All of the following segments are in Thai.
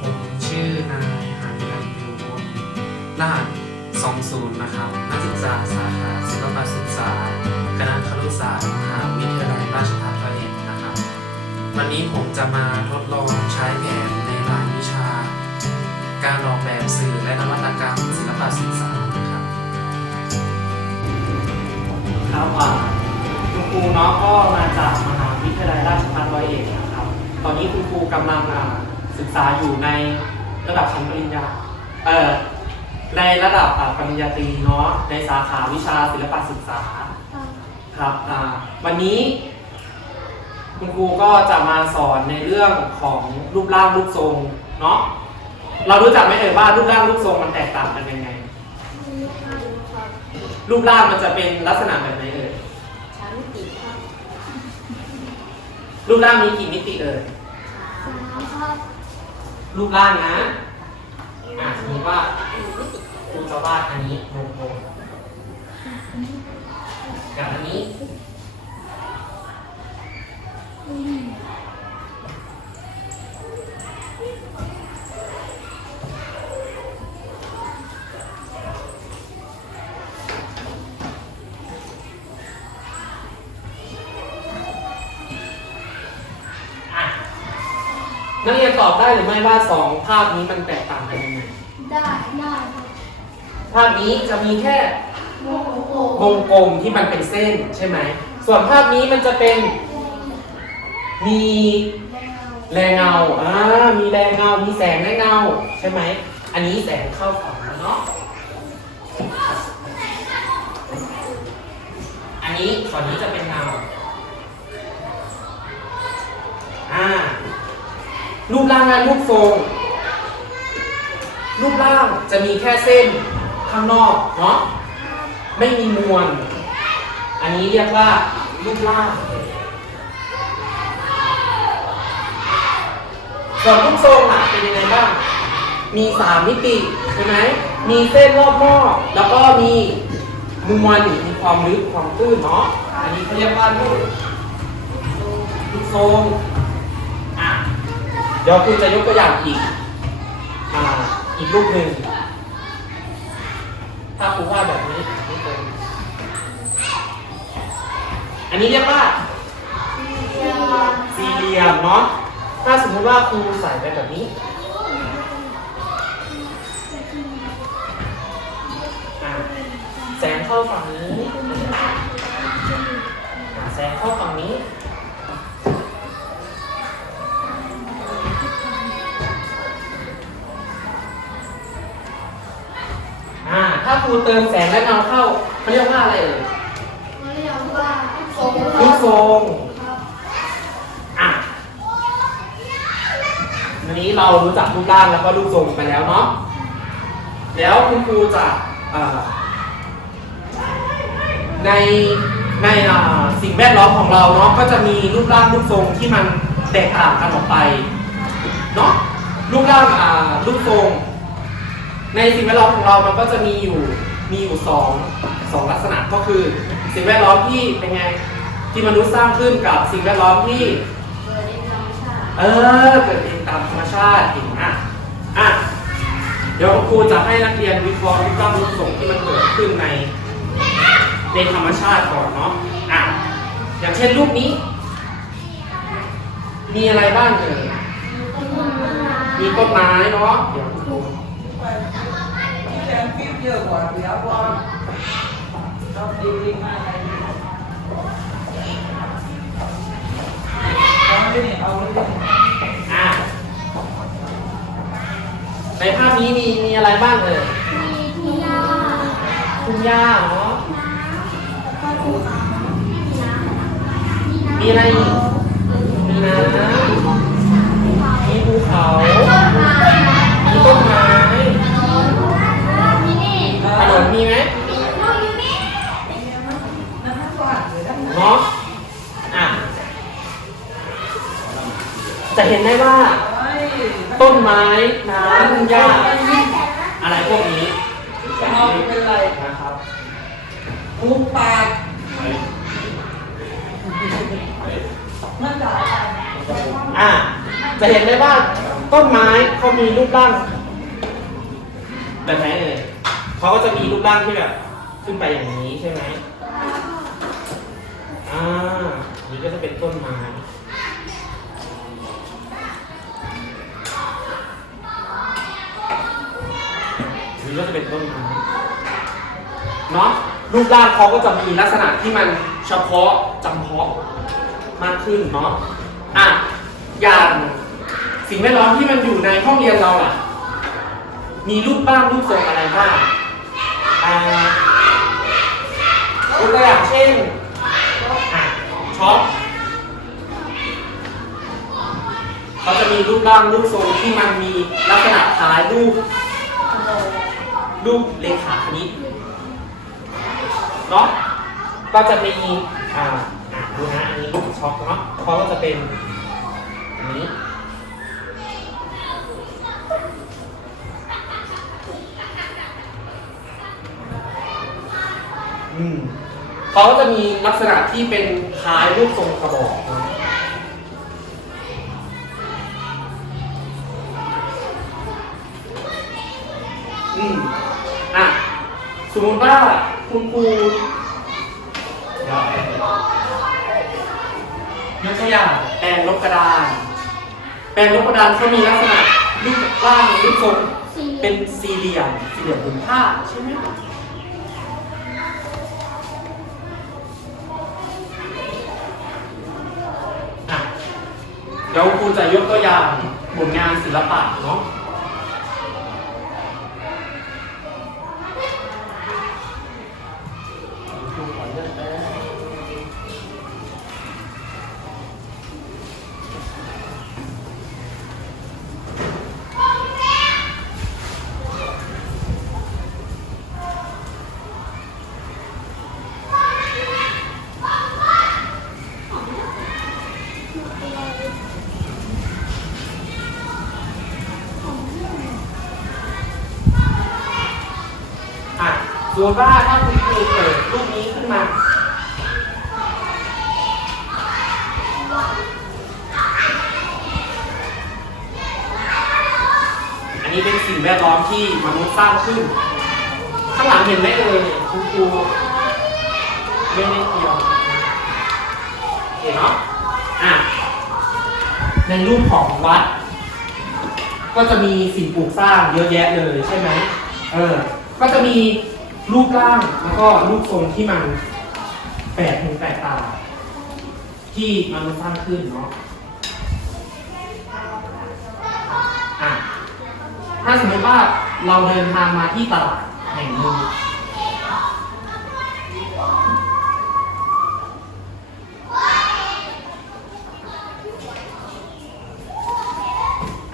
ผมชื่อนายหันกันอยู่บนรหัส20 นะครับ นักศึกษาสาขาศิลปศึกษา คณะครุศาสตร์มหาวิทยาลัยราชภัฏร้อยเอ็ดนะครับ วันนี้ผมจะมาทดลองใช้แผนในรายวิชา การออกแบบสื่อและนวัตกรรมศิลปศึกษานะครับครับอ่าคุณครูเนาะก็มาจากมหาวิทยาลัยราชภัฏร้อยเอ็ดนะครับ ตอนนี้คุณครูกำลังอ่า ศึกษาอยู่ในระดับชั้นปริญญาเอ่อในระดับอ่าปริญญาตรีเนาะในสาขาวิชาศิลปศึกษาครับอ่าวันนี้คุณครูก็จะมาสอนในเรื่องของรูปร่างรูปทรงเนาะเรารู้จักไหมเอ่ยว่ารูปร่างรูปทรงมันแตกต่างกันยังไง รูปร่างมันจะเป็นลักษณะแบบไหนเอ่ยชั้นติดครับรูปร่างมีกี่มิติเอ่ยสามค รูปร่างนะอะสมมติว่าครูจะวาดอันนี้วงกลมกับอันนี้ นักเรียนตอบได้หรือไม่ว่าสองภาพนี้มันแตกต่างกันยังไง ได้ได้ครับภาพนี้จะมีแค่โอ้โหวงกลมที่มันเป็นเส้นใช่ไหม ส่วนภาพนี้มันจะเป็นมีแรงเงา อ่า มีแรงเงา มีแสงและเงาใช่ไหม อันนี้แสงเข้าฝั่งแล้วเนาะ อันนี้ส่วนนี้จะเป็นเงา อ่า รูปร่างและรูปทรง รูปร่างจะมีแค่เส้นข้างนอกเนาะไม่มีมวล อันนี้เรียกว่ารูปร่าง ส่วนรูปทรงอะเป็นยังไงบ้าง มีสามมิติใช่ไหม มีเส้นรอบนอกแล้วก็มีมวลมีความลึกความตื้นเนาะ อันนี้เขาเรียกว่ารูปรูปทรง เดี๋ยวคุณจะยกตัวอย่างอีกออีกรูปหนึ่ง ถ้าครูวาดแบบนี้ไม่ตรงอันนี้เรียกว่าสี่เหลี่ยมเนาะ ถ้าสมมุติว่าครูใส่ไปแบบนี้แสงเข้าฝั่งนี้แสงเข้าฝั่งนี้ อ่า ถ้าครูเติมแสงและเงาเข้าเขาเรียกว่าอะไรเอ่ยเรียกว่าทรงรูปทรงครับอะวันนี้เรารู้จักรูปร่างแล้วก็รูปทรงไปแล้วเนาะแล้วคุณครูจะเอ่อในในอ่าสิ่งแวดล้อมของเราเนาะก็จะมีรูปร่างรูปทรงที่มันแตกต่างกันออกไปเนาะรูปร่างอ่ารูปทรง ในสิ่งแวดล้อมของเรามันก็จะมีอยู่มีอยู่สองสองลักษณะก็คือ สิ่งแวดล้อมที่เป็นไงที่มนุษย์สร้างขึ้นกับสิ่งแวดล้อมที่เกิดในธรรมชาติเออเกิดเองตามธรรมชาติเห็นอะอะเดี๋ยวครูจะให้นักเรียนวิเคราะห์รูปร่างรูปทรงที่มันเกิดขึ้นในในธรรมชาติก่อนเนาะอะอย่างเช่นรูปนี้ มีอะไรบ้างเอ่ยมีต้นไม้เนาะเดี๋ยวครูแรงฟิต เยอะกว่าเดี๋ยวก่อนเราดีมาอะไรนี่เอาเลยนี่เอาเลยอะในภาพนี้มีมีอะไรบ้างเอ่ยมีทุ่งหญ้าทุ่งหญ้าเนาะแล้วก็ภูเขามีน้ำมีอะไรมีน้ำมีภูเขา นนมีไหมมีลูกอยู่นี่นั่นทั้งวันเลยทั้งเนาะอะจะเห็นได้ว่าไอ้ต้นไม้ น้ำหญ้าอะไรพวกนี้จะเอาเป็นไรนะครับหูปากมันด่าอะจะเห็นได้ว่าต้นไม้เขามีรูปร่างแบบไหนเลย เขาก็จะมีรูปร่างที่แบบขึ้นไปอย่างนี้ใช่ไหมอ่าอันนี้ก็จะเป็นต้นไม้นนี้ก็จะเป็นต้นไม้เนาะรูปร่างเขาก็จะมีลักษณะที่มันเฉพาะจำเพาะมากขึ้นเนาะอะอย่างสิ่งแวดล้อมที่มันอยู่ในห้องเรียนเราล่ะ มีรูปบ้างรูปทรงอะไรบ้าง ยกตัวอย่างเช่นอะช็อปเขาจะมีรูปร่างรูปทรงที่มันมีลักษณะคล้ายรูปรูปเลขาคณิตเนาะก็จะมีอ่าอะดูนะอันนี้ช็อคเนาะเขาก็จะเป็นอันนี้ อืมเขาก็จะมีลักษณะที่เป็นคล้ายรูปทรงกระบอกเนาะอืมอะ สมมติว่าคุณครูเดี๋ยวเอายกตัวอย่างแปลงลบกระดาน แปลงลบกระดานเขามีลักษณะรูปร่างรูปทรงเป็นสี่เหลี่ยมสี่เหลี่ยมผืนผ้าใช่ไหม เดี๋ยวครูจะยกตัวอย่างผลงานศิลปะเนาะ มมติว่าถ้าคุณครูเปิดรูปนี้ขึ้นมา อันนี้เป็นสิ่งแวดล้อมที่มนุษย์สร้างขึ้น ข้างหลังเห็นไหมเอ่ยคุณครูไม่ได้เกี่ยวเห็นเนาะอะในรูปของวัด ก็จะมีสิ่งปลูกสร้างเยอะแยะเลยใช่ไหมเออ ก็จะมี รูปร่างแล้วก็รูปทรงที่มันแปลกหูแปลกตาที่มนุษย์สร้างขึ้นเนาะอะถ้าสมมติว่าเราเดินทางมาที่ตลาดแห่งหนึ่ง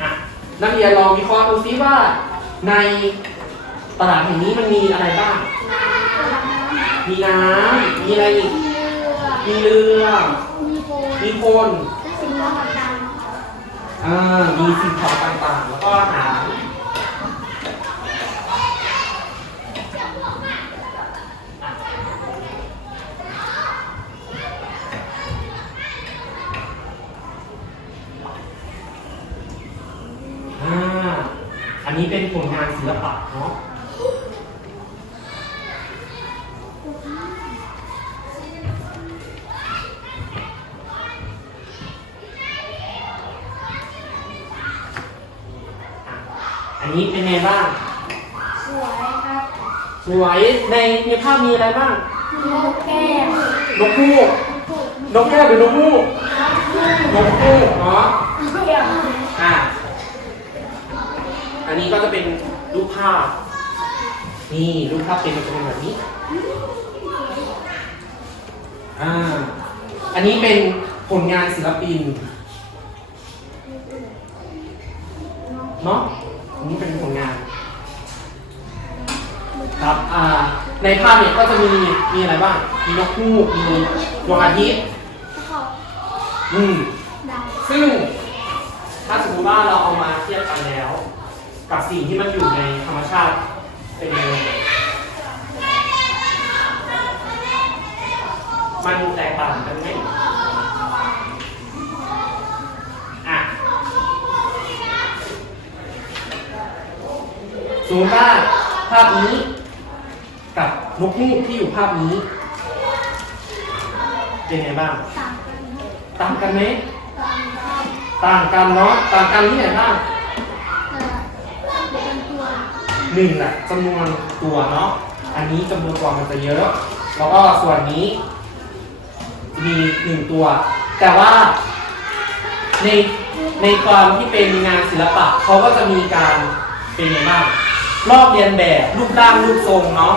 อะนักเรียนลองวิเคราะห์ดูซิว่าใน ตลาดแห่งนี้มันมีอะไรบ้าง มีน้ำ มีอะไรอีก มีเรือ มีโบมีคนและสิ่งต่างอ่า มีสิ่งของต่างๆ แล้วก็อาหารอ่าอันนี้เป็นผลงานศิลปะเนาะ สวยในในภาพมีอะไรบ้างมีนกแก้วนกคู่นกแก้วหรือนกคู่นกคู่เนาะเกี่ยวอ่าอันนี้ก็จะเป็นรูปภาพ นี่รูปภาพเป็นเป็นแบบนี้อ่าอันนี้เป็นผลงานศิลปินเนาะอันนี้เป็นผลงาน ครับอ่าในภาพเนี่ยก็จะมีมีอะไรบ้าง มีนกคู่มีดวงอาทิตย์แล้วก็อืมดาวซึ่งถ้าสมมติว่าเราเอามาเทียบกันแล้ว กับสิ่งที่มันอยู่ในธรรมชาติเป็นยังไงมันแตกต่างกันไหมอะสมมติว่าภาพนี้ กับนกฮูกที่อยู่ภาพนี้ เป็นไงบ้าง ต่างกันไหมต่างกันเนาะต่างกันที่ไหนบ้างเอ่อเป็นตัวหนึ่งแหละจำนวนตัวเนาะอันนี้จำนวนตัวมันจะเยอะ แล้วก็ส่วนนี้ มีหนึ่งตัว แต่ว่าในในความที่เป็นงานศิลปะเขาก็จะมีการเป็นไงบ้าง รอบเรียนแบบรูปร่างรูปทรงเนาะ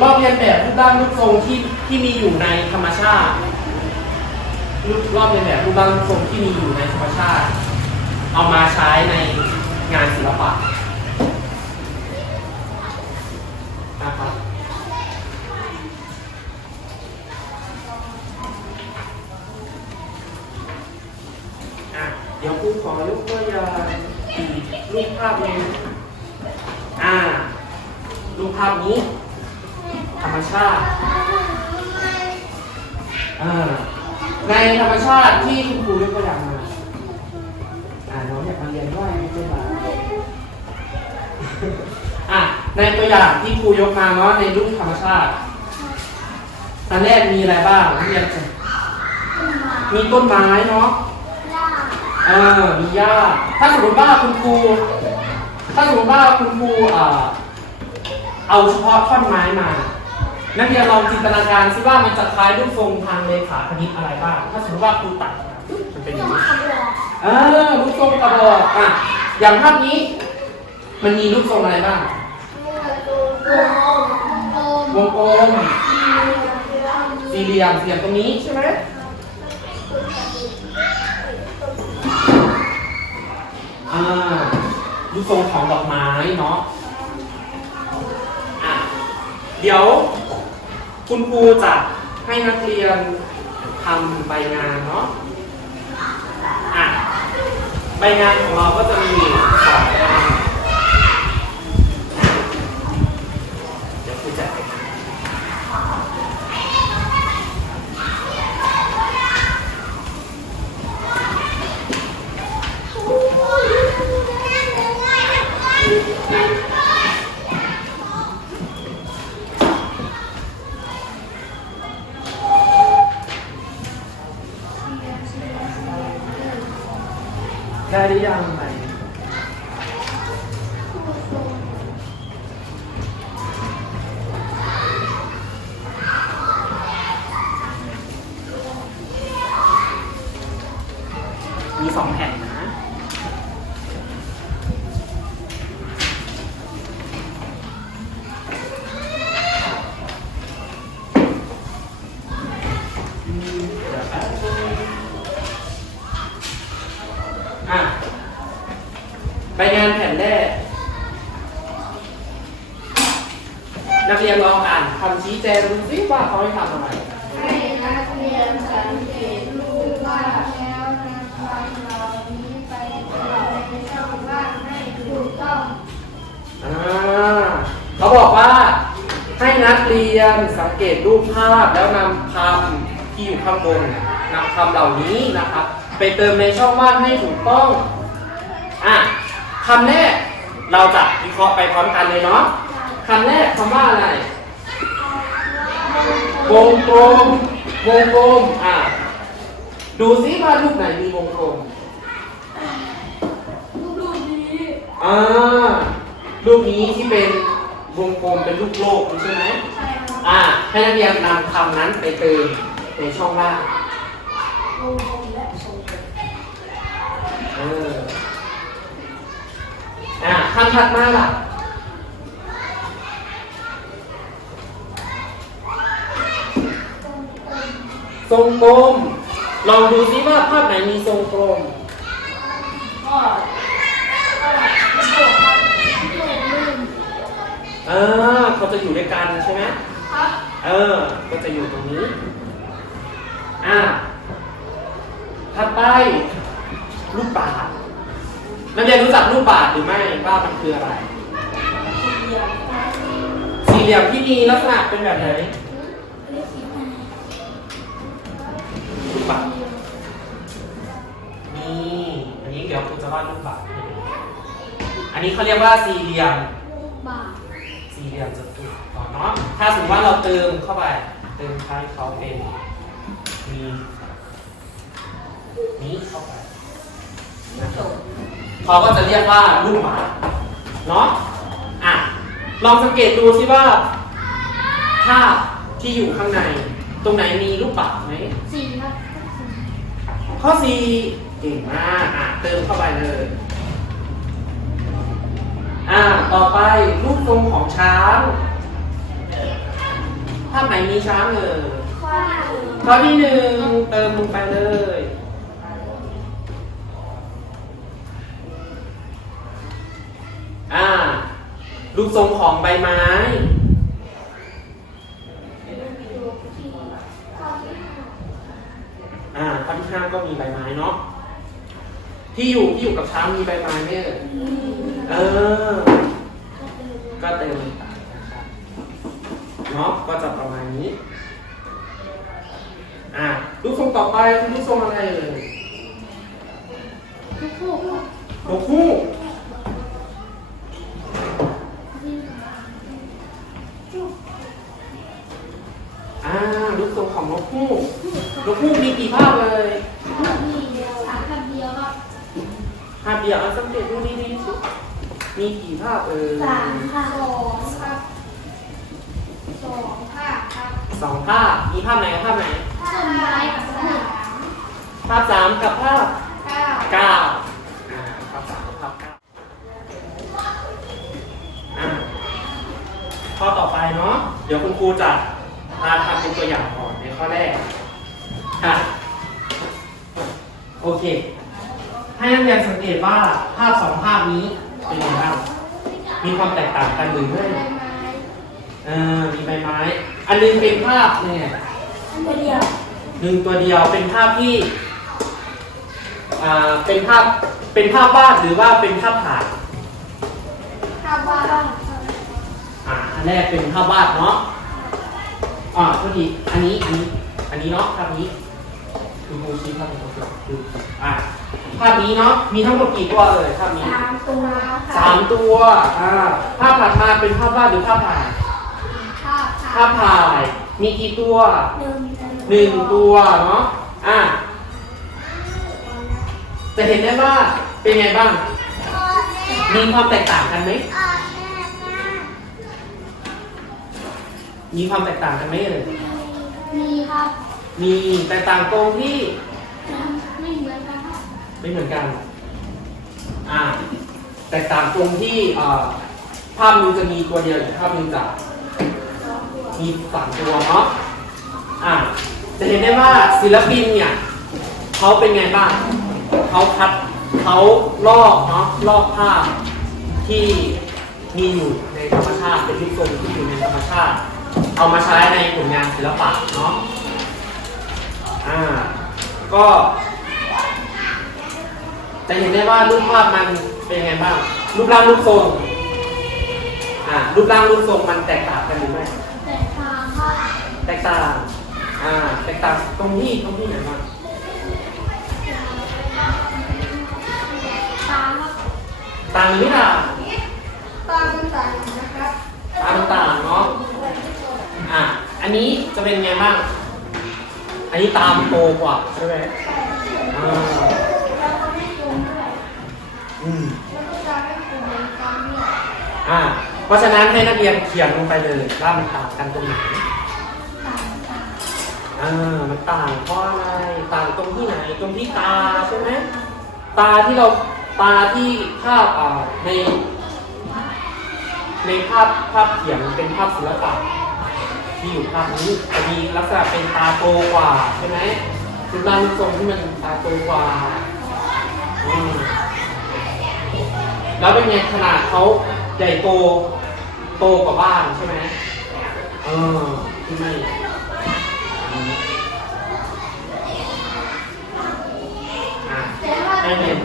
รอบเรียนแบบรูปร่างรูปทรงที่ที่มีอยู่ในธรรมชาติรูปรอบเรียนแบบรูปร่างรูปทรงที่มีอยู่ในธรรมชาติ เอามาใช้ในงานศิลปะนะครับอะเดี๋ยวครูขอยกตัวอย่างอีกรูปภาพหนึงอ่า รูปภาพนี้ ธรรมชาติอ่าในธ รรมชาติที่คุณครูยกตัวอย่างมา อ่าน้องอยากมาเรียนด้วยไม่ใช่หรออะในตัวอย่างที่ครูยกมาเนาะในรูปธรรมชาติอันแรกมีอะไรบ้างเรียนมีต้นไม้เนาะหญ้าเออมีหญ้า ถ้าสมมติว่าคุณครู ถ้าสมมติว่าคุณครูอ่าเอาเฉพาะท่อนไม้มา นักเรียนลองจินตนาการซิว่ามันจะคล้ายรูปทรงทางเลขาคณิตอะไรบ้าง ถ้าสมมติว่าครูตัดมันเป็นอย่างนี้เออรูปทรงกระบอกอะอย่างภาพนี้ มันมีรูปทรงอะไรบ้างโกโกวงกลมสี่เหลี่ยมสี่เหลี่ยมตรงนี้ใช่ไหมอ่ารูปทรงของดอกไม้เนาะะเดี๋ยว คุณครูจะให้นักเรียนทำใบงานเนาะอะใบงานของเราก็จะมีสองใบ สองแผ่นนะ อืมเดี๋ยวแป๊บนึงอะ ใบงานแผ่นแรก นักเรียนลองอ่านคำชี้แจงดูสิว่าเขาให้ทำอะไร ให้นักเรียนสังเกตรูปวาดแล้วนำคำเหล่านี้ไปใส่ในช่องว่างให้ถูกต้อง อ่าเขาบอกว่าให้นักเรียนสังเกตรูปภาพแล้ว นำคำที่อยู่ข้างบนนำคำเหล่านี้นะครับ ไปเติมในช่องว่างให้ถูกต้องอะคำแรกเราจะวิเคราะห์ไปพร้อมกันเลยเนาะคำแรกคำว่าอะไร วงกลม วงกลม อะ ดูซิว่ารูปไหนมีวงกลม รูปนี้อ่ารูปนี้ที่เป็นวงกลมเป็นรูปโลกนี่ใช่ไหมใช่ครับ อ่าให้นักเรียนนำคำนั้นไปเติมในช่องว่างวงกลมและทรงกลมเอออ่าคำถัดมาล่ะทรงกลมลองดูซิว่าภาพไหนมีทรงกลมก็ก็ไม่ถูกครับไม่ถูกลืมเออเขาจะอยู่ด้วยกันใช่ไหมครับ เออ ก็จะอยู่ตรงนี้ อ่าถัดไปรูปบาทนักเรียนรู้จักรูปบาทหรือไม่ว่ามันคืออะไรสี่เหลี่ยมสี่เหลี่ยมที่มีลักษณะเป็นแบบไหนเลขสี่รูปบาทนี่อันนี้เดี๋ยวคุณจะวาดรูปบาทให้ดูอันนี้เขาเรียกว่าสี่เหลี่ยมบาทสี่เหลี่ยมจัตุรัส ก่อนเนาะ ถ้าสมมติว่าเราเติมเข้าไป เติมให้เขาเป็นมีนี้เข้าไปนะครับเขาก็จะเรียกว่าลูกหมาเนาะ อะ ลองสังเกตดูสิว่าภาพที่อยู่ข้างใน ตรงไหนมีลูกบาศก์ไหมสี่ครับข้อ C เก่งมากอะเติมเข้าไปเลย อ่าต่อไปรูปทรงของช้าง ภาพไหนมีช้างเอ่ยข้อหนึ่งข้อที่หนึ่งเติมลงไปเลย อ่า รูปทรงของใบไม้ อ่าข้อที่ห้าก็มีใบไม้เนาะ ที่อยู่ที่อยู่กับช้างมีใบไม้ไหมเอ่ยเออ ก็เติมต่างนะครับ เนาะก็จะประมาณนี้อ่ารูปทรงต่อไปคือรูปทรงอะไรเอ่ยทุกคู่ครับนกฮูกอ่ารูปทรงของนกฮูกนกฮูกมีกี่ภาพเลยภาพนี้เดียวสามภาพเดียวครับภาพเดียวเอาสังเกตดูดีๆสิมีกี่ภาพเอ่ยสามภาพสองครับส องภาพครับสองภาพ มีภาพไหนกับภาพไหนต้นไม้กับสนามภาพสามกับภาพเก้าเก้าอ่าภาพสามกับภาพเก้าอ่าข้อต่อไปเนาะ เดี๋ยวคุณครูจะพาทำเป็นตัวอย่างก่อนในข้อแรกค่ะ โอเค ให้นักเรียนสังเกตว่าภาพสองภาพนี้เป็นยังไงบ้างมีความแตกต่างกันหรือไม่ใบไม้เออมีใบไม้ อันหนึงเป็นภาพเนี่ยอันเดียวหนึ่งตัวเดียวเป็นภาพที่อ่าเป็นภาพเป็นภาพวาดหรือว่าเป็นภาพถ่ายภาพวาดอ่าอันแรกเป็นภาพวาดเนาะอ่าพอดีอันนี้อันนี้อันนี้เนาะภาพนี้คือครูชี้ภาพเป็นตัวอย่างคืออ่าภาพนี้เนาะมีทั้งหมดกี่ตัวเอ่ยภาพนี้สามตัวสามตัวอ่าภาพถัดมาเป็นภาพวาดหรือภาพถ่าย ภาพภาพถ่าย มีกี่ตัวหนึ่งหนึ่งตัวเนาะอ่าจะเห็นได้ว่าเป็นไงบ้าง มีความแตกต่างกันไหมมีความแตกต่างกันไหมเอ่ยมีครับ มีแตกต่างตรงที่ไม่เหมือนกันครับไม่เหมือนกัน อ่า แตกต่างตรงที่เอ่อภาพหนึงจะมีตัวเดียวอีกภาพหนึงจะสองตัว มีสามตัวเนาะอ่าจะเห็นได้ว่าศิลปินเนี่ยเขาเป็นไงบ้างเขาคัดเขาลอกเนาะลอกภาพที่มีอยู่ในธรรมชาติเป็นรูปทรงที่อยู่ในธรรมชาติ เอามาใช้ในผลงานศิลปะเนาะอ่าก็จะเห็นได้ว่ารูปภาพมันเป็นไงบ้างรูปร่างรูปทรงอ่ารูปร่างรูปทรงมันแตกต่างกันหรือไม่ แตกต่าง อ่า แตกต่างตรงที่ตรงที่ไหนบ้างตาครับต่างหรือไม่ต่างตาเป็นต่างนะครับต่างต่างเนาะ อ่าอันนี้จะเป็นไงบ้าง อันนี้ตามโตกว่าใช่ไหมอ่าแล้วก็ไม่ตรงด้วยอืมแล้วก็จะไม่ตรงเหมือนกันด้วยอ่า เพราะฉะนั้นให้นักเรียนเขียนลงไปเลยว่ามันต่างกันตรงไหนต่างต่าง อ่ามันต่างเพราะอะไรต่างตรงที่ไหนตรงที่ตาใช่ไหมตาที่เราตาที่ภาพอ่าใน ในภาพภาพเขียนเป็นภาพศิลปะที่อยู่ภาพนี้จะมีลักษณะเป็นตาโตกว่าใช่ไหมคือร่างรูปทรงที่มันตาโตกว่าอืมแล้วเป็นไงขนาดเขาใหญ่โตโตกว่าบ้านใช่ไหมเออที่ไม่อืมอะ แ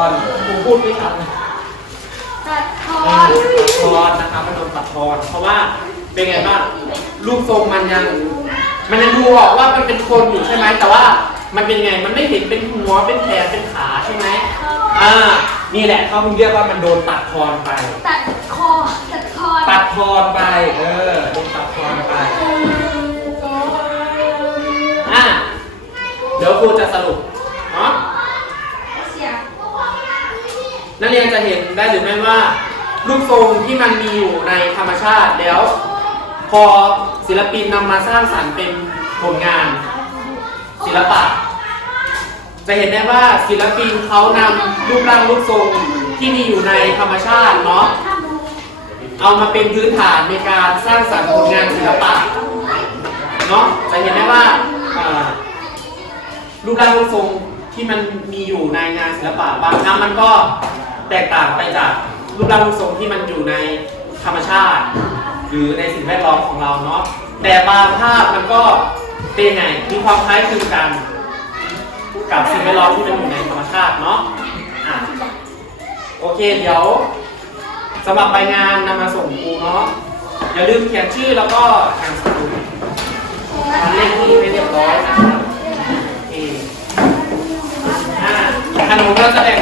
อนกูพูดไม่ชัดเลยตัดทอเออนตัดทอนนะครับมันโดนตัดทอนเพราะว่าเป็นไงบ้างรูปทรงมันยัง มันยังดูออกว่ามันเป็นคนอยู่ใช่ไหมแต่ว่ามันเป็นไงมันไม่เห็นเป็นหัวเป็นแขนเป็นขาใช่ไหมอ่านี่แหละเขาเรียกว่ามันโดนตัดทอนไป ตัดคอตัดคอนตัดทอนไปเออโดนตัดทอนไปอะเดี๋ยวครูจะสรุปเนาะ เสียง นักเรียนจะเห็นได้หรือไม่ว่ารูปทรงที่มันมีอยู่ในธรรมชาติแล้ว พอศิลปินนำมาสร้างสรรค์เป็นผลงาน ศิลปะ จะเห็นได้ว่าศิลปินเขานำรูปร่างรูปทรงที่มีอยู่ในธรรมชาติเนาะเอามาเป็นพื้นฐานในการสร้างสรรค์ผลงานศิลปะเนาะจะเห็นได้ว่าอ่ารูปร่างรูปทรงที่มันมีอยู่ในงานศิลปะบางครั้งมันก็ แตกต่างไปจากรูปร่างรูปทรงที่มันอยู่ในธรรมชาติ หรือในสิ่งแวดล้อมของเราเนาะแต่บางภาพมันก็เป็นไงมีความคล้ายคลึงกัน กับสิ่งแวดล้อมที่มันอยู่ในธรรมชาติเนาะอะโอเคเดี๋ยวสำหรับใบงานนำมาส่งครูเนาะอย่าลืมเขียนชื่อแล้วก็นามสกุลทำเลขที่ให้เรียบร้อยนะครับโอเคอะขนมเราจะแบ่ง